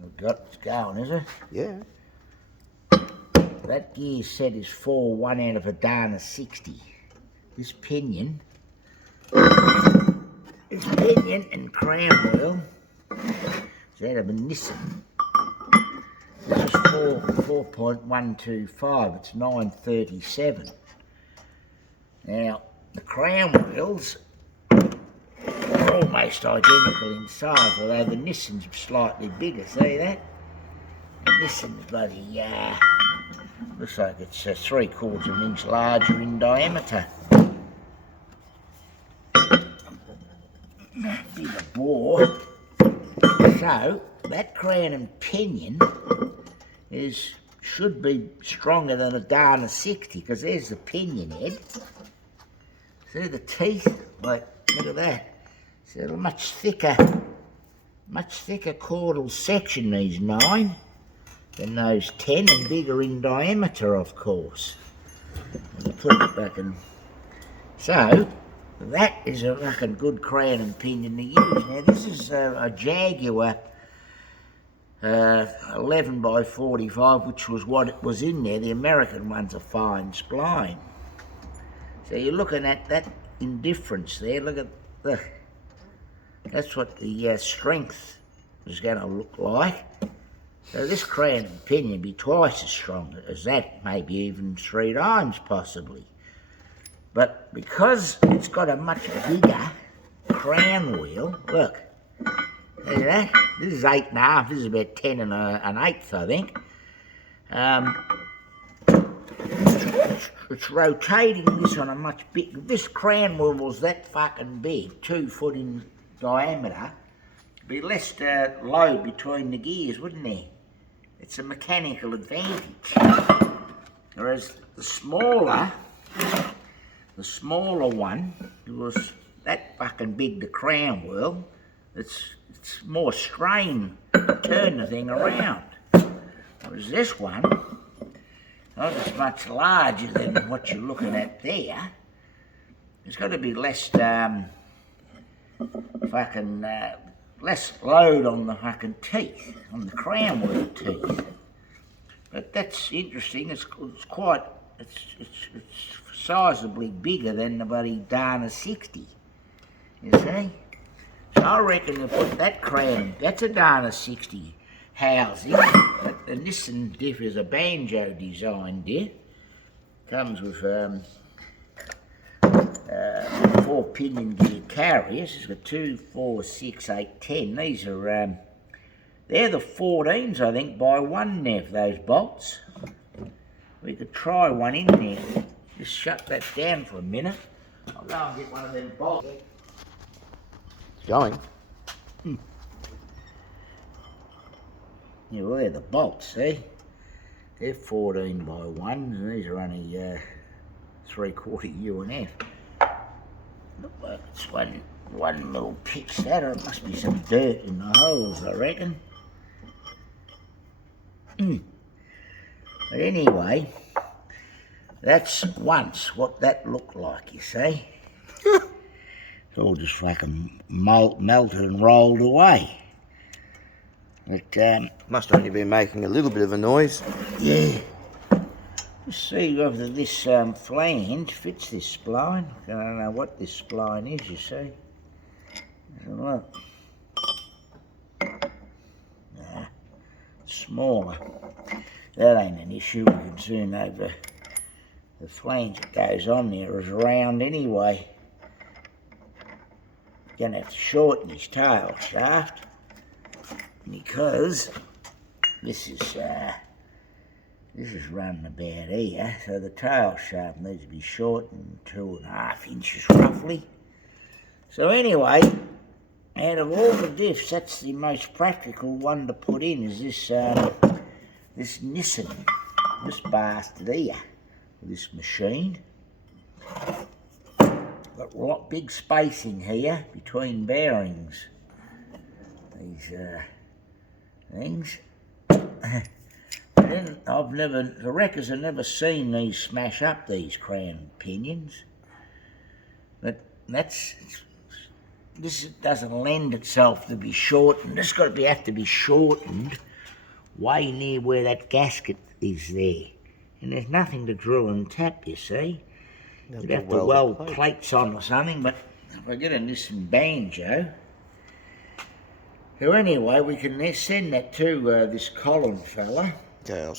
we've got it's going, is it? Yeah. That gear set is 4-1 out of a Dana 60. This pinion and crown wheel is out of a Nissan. This is 4.125, it's 937. Now, the crown wheels are almost identical in size, although the Nissan's slightly bigger, see that? The Nissan's bloody, looks like it's 3/4 of an inch larger in diameter. Bigger bore. So, that crown and pinion should be stronger than a Dana 60, because there's the pinion head. See the teeth? Like, look at that. It's a much thicker caudal section, these 9, than those 10, and bigger in diameter, of course. I'll put it back in. So, that is a fucking good crown and pinion to use. Now, this is a Jaguar 11 by 45, which was what it was in there. The American one's a fine spline. So you're looking at that indifference there. Look at that's what the strength is going to look like. So this crown and pinion would be twice as strong as that, maybe even 3 times possibly. But because it's got a much bigger crown wheel, look, see that? This is 8.5, this is about 10 and an eighth, I think. It's rotating this on a much big. This crown wheel was that fucking big, 2 foot in diameter. Be less load between the gears, wouldn't there? It's a mechanical advantage. Whereas the smaller one, it was that fucking big, the crown wheel. It's more strain to turn the thing around. Whereas this one, not as much larger than what you're looking at there. There's got to be less less load on the fucking teeth, on the crown wheel teeth. But that's interesting. It's sizably bigger than the bloody Dana 60. You see? So I reckon you put that crown. That's a Dana 60 housing. But the Nissan diff is a banjo design diff. Comes with 4 pinion gear carriers. It's got 2, 4, 6, 8, 10. These are they're the 14s, I think, by 1 nev, those bolts. We could try one in there. Just shut that down for a minute. I'll go and get one of them bolts. It's going. Yeah, well, they're the bolts, see? They're 14 by 1, and these are only 3/4 U and F. Look like it's one little pitch that, or it must be some dirt in the holes, I reckon. But anyway, that's once what that looked like, you see. It's all just fucking melted and rolled away. But, Must only be making a little bit of a noise. yeah. Let's see whether this flange fits this spline. I don't know what this spline is, you see. Have a look. Nah, smaller. That ain't an issue. We can soon over the flange that goes on there is round anyway. You're gonna have to shorten his tail shaft because this is running about here, so the tail shaft needs to be shortened 2.5 inches roughly. So anyway, out of all the diffs, that's the most practical one to put in is this this Nissan, this bastard here, this machine. Got a lot big spacing here between bearings. These things. Then the wreckers have never seen these smash up, these crown pinions. But this doesn't lend itself to be shortened. This got to have to be shortened way near where that gasket is there. And there's nothing to drill and tap, you see. You'd have to weld plates on or something, but if I get a Nissan banjo. So anyway, we can send that to this Colin fella. Okay,